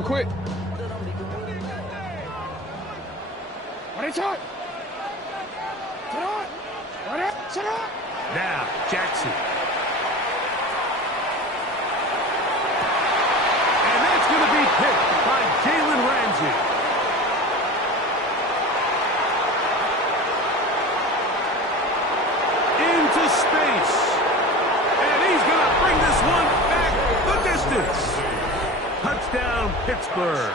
Real quick. Now, Jackson. And that's going to be picked by Jalen Ramsey. Into space. And he's going to bring this one back the distance. Touchdown, Pittsburgh.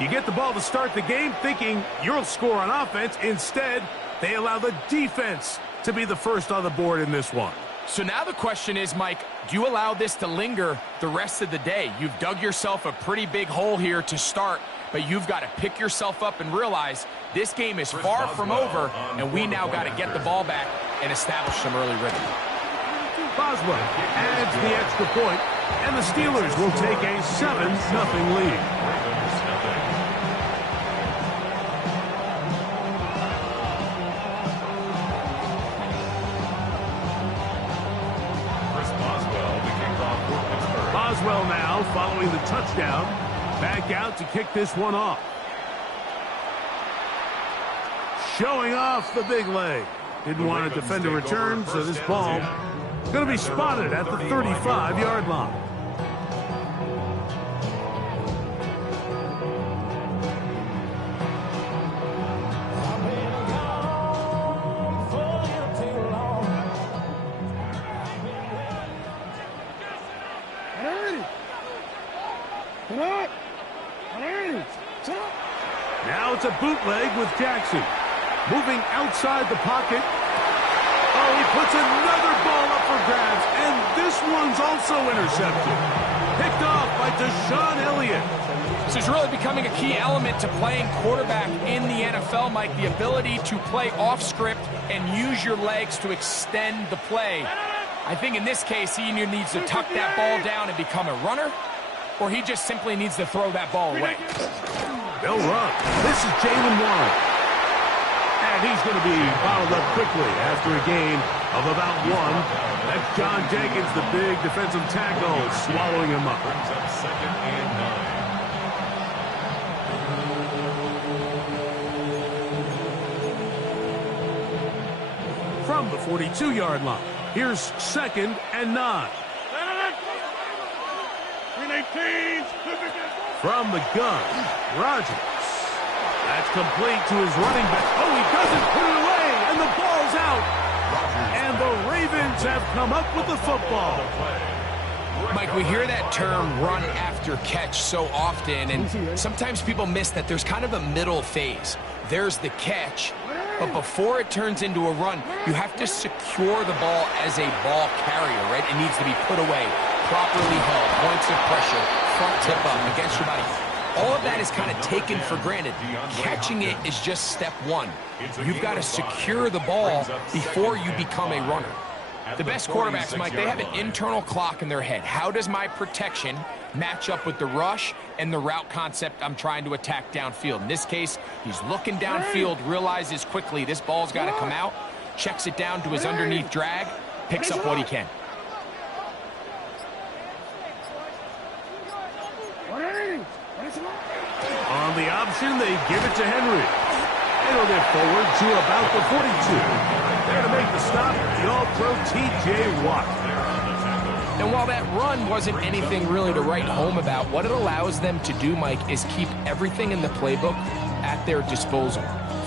You get the ball to start the game thinking you'll score on offense. Instead, they allow the defense to be the first on the board in this one. So now the question is, Mike, do you allow this to linger the rest of the day? You've dug yourself a pretty big hole here to start, but you've got to pick yourself up and realize this game is far from over, and we now got to get the ball back and establish some early rhythm. Boswell adds the extra point, and the Steelers will take a 7-0 lead. Boswell now following the touchdown. Back out to kick this one off. Showing off the big leg. Didn't want to defend a return, so this ball is going to be spotted at the 35-yard line. Now it's a bootleg with Jackson. Moving outside the pocket. Oh, he puts another ball up for grabs, and this one's also intercepted. Picked off by Deshaun Elliott. This is really becoming a key element to playing quarterback in the NFL, Mike, the ability to play off script and use your legs to extend the play. I think in this case, he either needs to tuck that ball down and become a runner, or he just simply needs to throw that ball away. They'll run. This is Jalen Warren. And he's going to be fouled up quickly after a gain of about one. That's John Jenkins, the big defensive tackle, swallowing him up. Second and 9. From the 42-yard line, here's 2nd and 9. From the gun, Rodgers. That's complete to his running back. Oh, he doesn't put it away, and the ball's out. And the Ravens have come up with the football. Mike, we hear that term run after catch so often, and sometimes people miss that there's kind of a middle phase. There's the catch, but before it turns into a run, you have to secure the ball as a ball carrier, right? It needs to be put away, properly held, points of pressure, front tip up against your body. All of that is kind of taken for granted. Catching it is just step one. You've got to secure the ball before you become a runner. The best quarterbacks, Mike, they have an internal clock in their head. How does my protection match up with the rush and the route concept I'm trying to attack downfield? In this case, he's looking downfield, realizes quickly this ball's got to come out, checks it down to his underneath drag, picks up what he can. On the option, they give it to Henry. It'll get forward to about the 42. There to make the stop, the All-Pro T.J. Watt. And while that run wasn't anything really to write home about, what it allows them to do, Mike, is keep everything in the playbook at their disposal.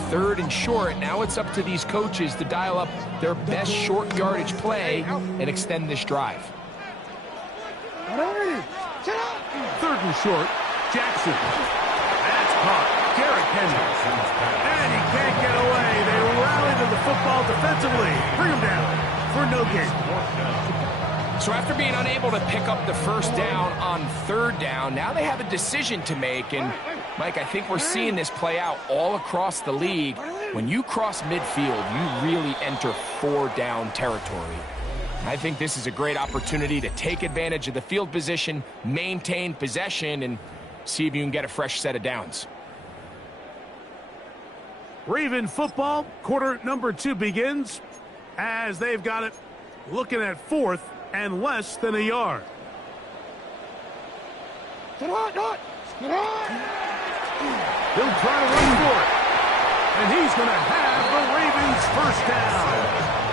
3rd and short, now it's up to these coaches to dial up their best short yardage play and extend this drive. 3rd and short, Jackson. That's caught. Derrick Henry. And he can't get away. They rally to the football defensively. Bring him down for no gain. So after being unable to pick up the first down on 3rd down, now they have a decision to make. And, Mike, I think we're seeing this play out all across the league. When you cross midfield, you really enter 4-down territory. I think this is a great opportunity to take advantage of the field position, maintain possession, and see if you can get a fresh set of downs. Raven football, quarter number 2 begins as they've got it looking at 4th and less than a yard. He'll try to run for it. And he's going to have the Ravens first down.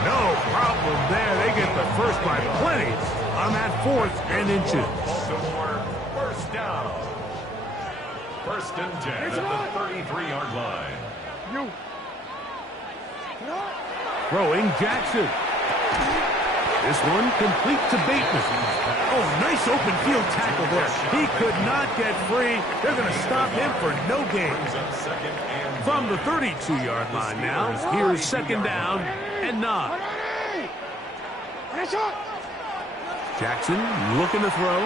No problem there. They get the first by plenty on that 4th and inches. Baltimore, first down. 1st and 10 at the 33-yard line. Throwing Jackson. This one complete to Bateman. Oh, nice open field tackle there. He could not get free. They're going to stop him for no gain. From the 32-yard line now, here's 2nd down and 9. Jackson looking to throw.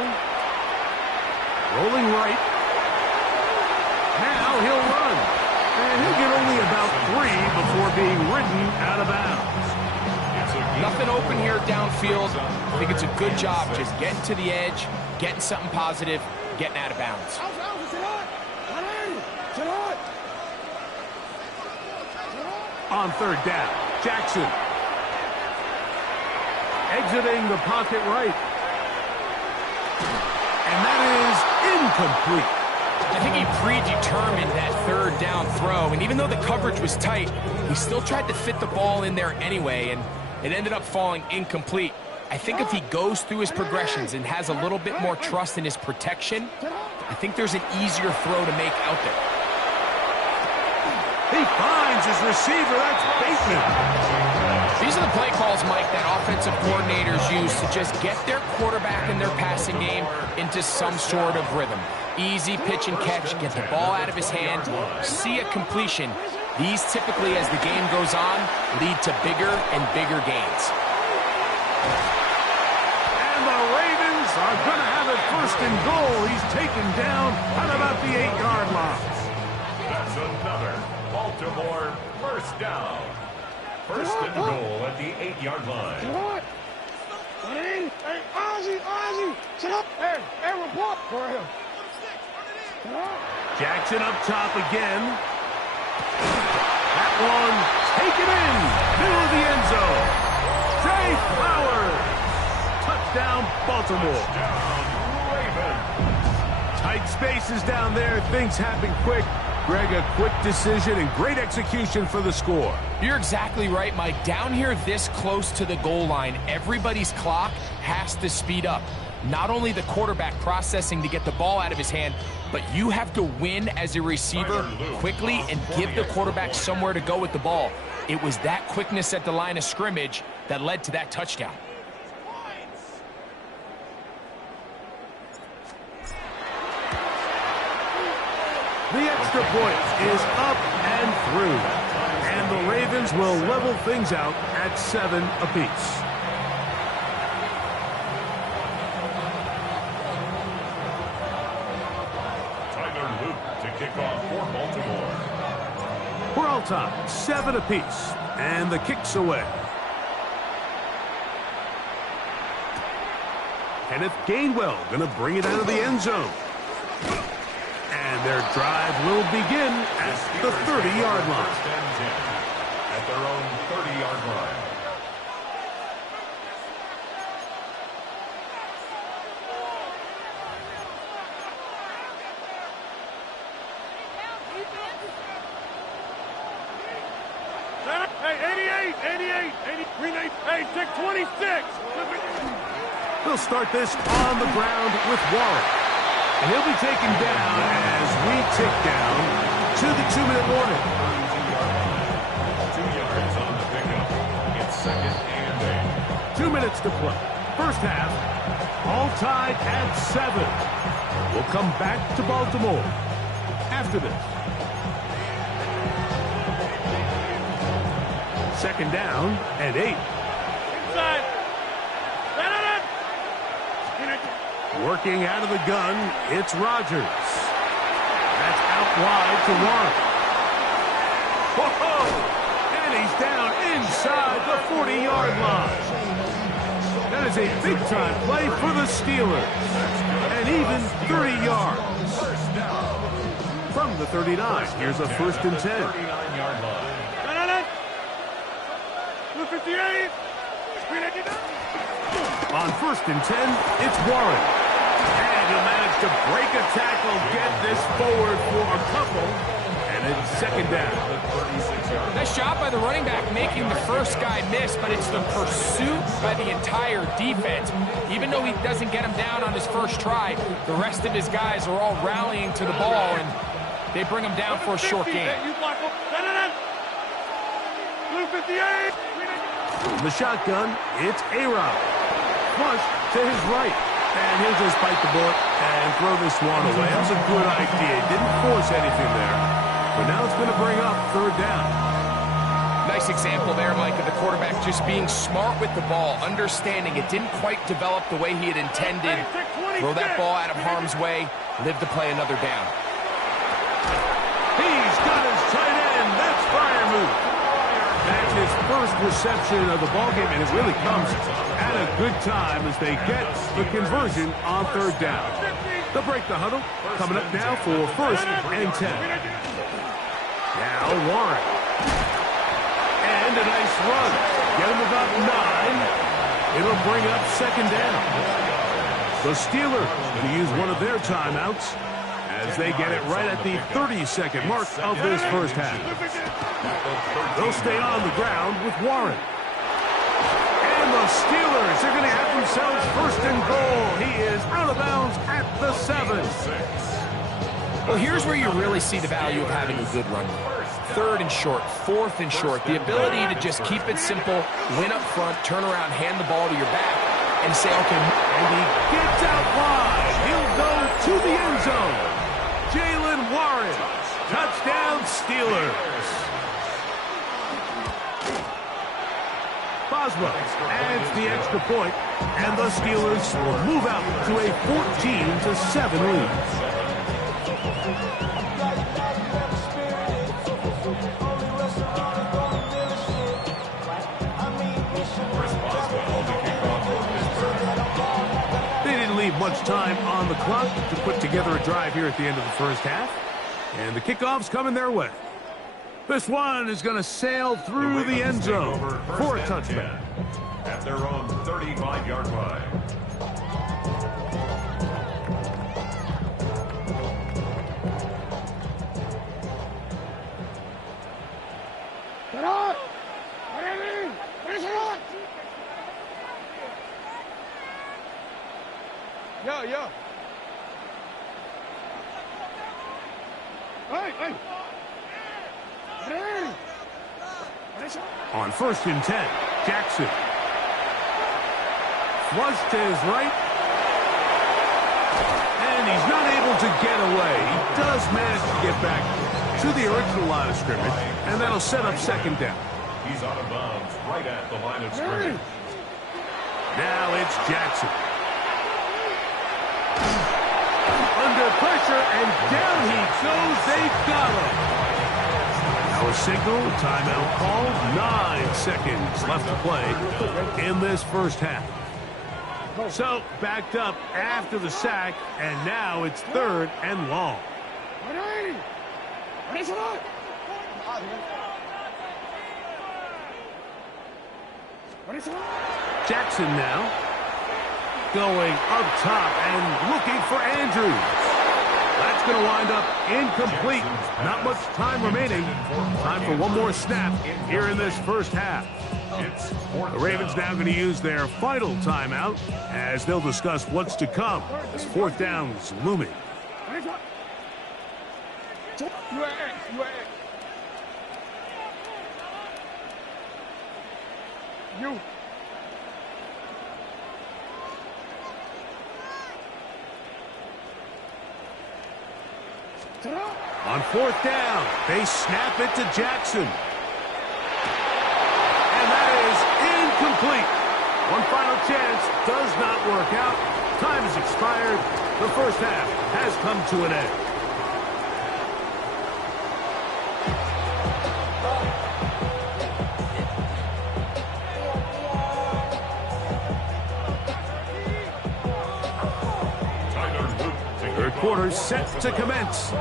Rolling right. Now he'll run. And he'll get only about 3 before being ridden out of bounds. Nothing open here downfield. I think it's a good job just getting to the edge, getting something positive, getting out of bounds. On 3rd down, Jackson. Exiting the pocket right. And that is incomplete. I think he predetermined that 3rd down throw, and even though the coverage was tight, he still tried to fit the ball in there anyway, and it ended up falling incomplete. I think if he goes through his progressions and has a little bit more trust in his protection, I think there's an easier throw to make out there. He finds his receiver. That's Bateman. These are the play calls, Mike, that offensive coordinators use to just get their quarterback and their passing game into some sort of rhythm. Easy pitch and catch, get the ball out of his hand, see a completion. These typically, as the game goes on, lead to bigger and bigger gains. And the Ravens are going to have it 1st and goal. He's taken down at about the 8-yard line. That's another Baltimore first down. 1st and goal at the 8-yard line. Hey, Ozzie, sit up. Hey, report for him. Jackson up top again. That one taken in. Middle of the end zone. Zay Flowers. Touchdown, Baltimore. Tight spaces down there. Things happen quick. Greg, a quick decision and great execution for the score. You're exactly right, Mike. Down here this close to the goal line, everybody's clock has to speed up. Not only the quarterback processing to get the ball out of his hand, but you have to win as a receiver quickly and give the quarterback somewhere to go with the ball. It was that quickness at the line of scrimmage that led to that touchdown. The extra point is up and through. And the Ravens will level things out at 7 apiece. Tyler Luke to kick off for Baltimore. We're all tied, 7 apiece. And the kick's away. Kenneth Gainwell going to bring it out of the end zone. And their drive will begin at the 30-yard line. 1st and 10 at their own 30-yard line. Hey, 88, hey, check 26. He'll start this on the ground with Warren. And he'll be taken down as we tick down to the 2-minute warning. 2 yards on the pickup. It's 2nd and 8. 2 minutes to play. First half, all tied at 7. We'll come back to Baltimore after this. 2nd down and 8. Inside. Working out of the gun, it's Rodgers. That's out wide to Warren. Whoa! And he's down inside the 40-yard line. That is a big-time play for the Steelers. And even 30 yards. From the 39, here's a 1st and 10. 39-yard line. 58. On 1st and 10, it's Warren. And he'll manage to break a tackle, get this forward for a couple, and it's second down. Nice job by the running back making the first guy miss, but it's the pursuit by the entire defense. Even though he doesn't get him down on his first try, the rest of his guys are all rallying to the ball, and they bring him down for a short gain. From the shotgun, it's A-Rob. Flush to his right. And he'll just bite the bullet and throw this one away. That was a good idea. Didn't force anything there. But now it's going to bring up third down. Nice example there, Mike, of the quarterback just being smart with the ball, understanding it didn't quite develop the way he had intended. Throw that ball out of harm's way, live to play another down. He's got his tight end. That's Freiermuth. That's his first reception of the ballgame, and it really comes at a good time as they get the conversion on third down. They'll break the huddle. Coming up now for first and 10. Now Warren. And a nice run. Get him about 9. It'll bring up second down. The Steelers going to use one of their timeouts as they get it right at the 30-second mark of this first half. They'll stay on the ground with Warren. And the Steelers are going to have themselves first and goal. He is out of bounds at the 7. Well, here's where you really see the value of having a good run. Third and short, fourth and short. The ability to just keep it simple, win up front, turn around, hand the ball to your back, and say, okay. And he gets out wide. He'll go to the end zone. Jaylen Warren. Touchdown, Steelers. Boswell adds the extra point, and the Steelers will move out to a 14-7 lead. They didn't leave much time on the clock to put together a drive here at the end of the first half, and the kickoff's coming their way. This one is going to sail through the end zone for a touchdown. At their own 35-yard line. Get on! Finish it on! Yo. Hey! On first and 10, Jackson. Flush to his right. And he's not able to get away. He does manage to get back to the original line of scrimmage, and that'll set up second down. He's out of bounds right at the line of scrimmage. Now it's Jackson. Under pressure, and down he goes. They've got him. Now a signal, timeout called. 9 seconds left to play in this first half. So, backed up after the sack, and now it's third and long. Jackson now going up top and looking for Andrews. That's going to wind up incomplete. Not much time remaining. Time for one more snap here in this first half. The Ravens now going to use their final timeout as they'll discuss what's to come as fourth down is looming. You. On fourth down, they snap it to Jackson. And that is incomplete. One final chance does not work out. Time has expired. The first half has come to an end. Third quarter set to commence.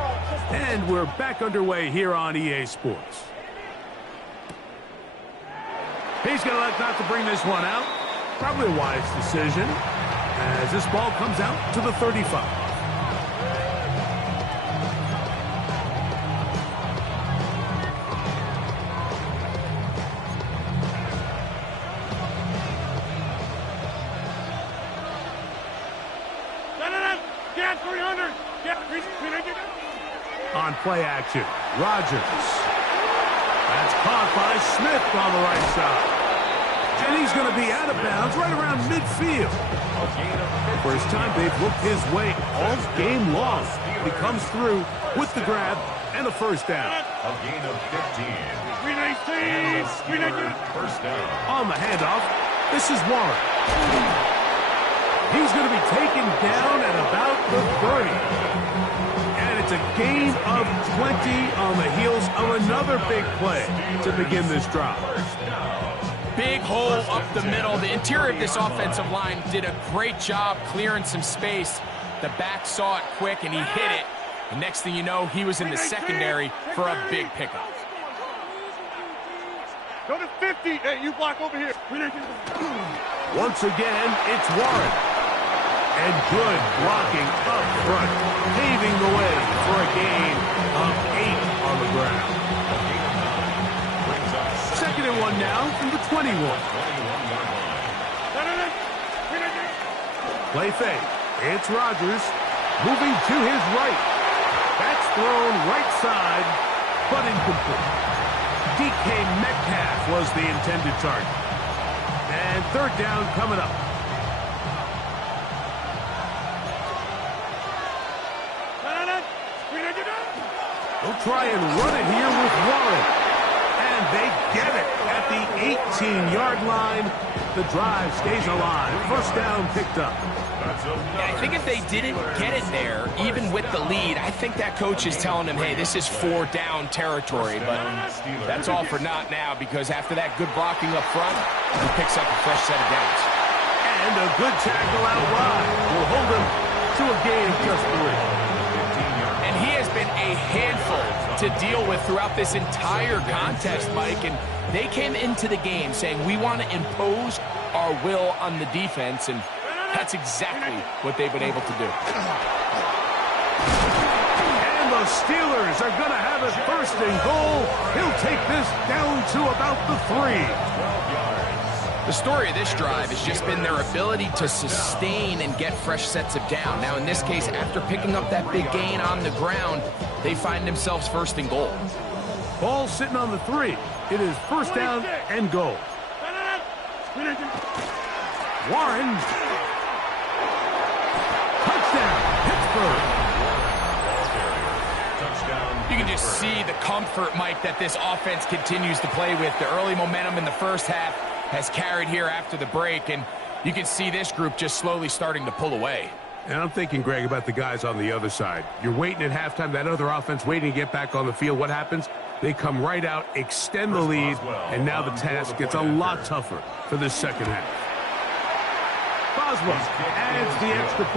And we're back underway here on EA Sports. He's going to elect not to bring this one out. Probably a wise decision. as this ball comes out to the 35. Get 300. Get 300. On play action, Rodgers. That's caught by Smith on the right side. And he's going to be out of bounds right around midfield. First time they've looked his way all game long. He comes through with the grab and a first down. A gain of 15. And First down. On the handoff, this is Warren. He's going to be taken down at about the 30. And it's a gain of 20 on the heels of another big play to begin this drive. Big hole up the middle. The interior of this offensive line did a great job clearing some space. The back saw it quick, and he hit it. The next thing you know, he was in the secondary for a big pickup. Go to 50. Hey, you block over here. Once again, it's Warren. And good blocking up front, paving the way for a gain of 8 on the ground. Second and 1 now from the 21. Play fake. It's Rodgers moving to his right. That's thrown right side, but incomplete. DK Metcalf was the intended target. And third down coming up. They'll try and run it here with Warren. And they get it at the 18-yard line. The drive stays alive. First down picked up. Yeah, I think if they didn't get it there, even with the lead, I think that coach is telling them, hey, this is 4-down territory. But that's all for naught now, because after that good blocking up front, he picks up a fresh set of downs. And a good tackle out wide will hold him to a gain of just 3. And he has been a handful to deal with throughout this entire contest, Mike. And they came into the game saying, we want to impose our will on the defense, and that's exactly what they've been able to do. And the Steelers are going to have it first and goal. He'll take this down to about the 3. The story of this drive has just been their ability to sustain and get fresh sets of down. Now, in this case, after picking up that big gain on the ground, they find themselves first and goal. Ball sitting on the 3. It is first down and goal. Warren. Touchdown, Pittsburgh. You can just see the comfort, Mike, that this offense continues to play with. The early momentum in the first half has carried here after the break, and you can see this group just slowly starting to pull away. And I'm thinking, Greg, about the guys on the other side. You're waiting at halftime, that other offense waiting to get back on the field. What happens? They come right out, extend the lead, and now the task gets a lot tougher for this second half. Boswell adds the extra point.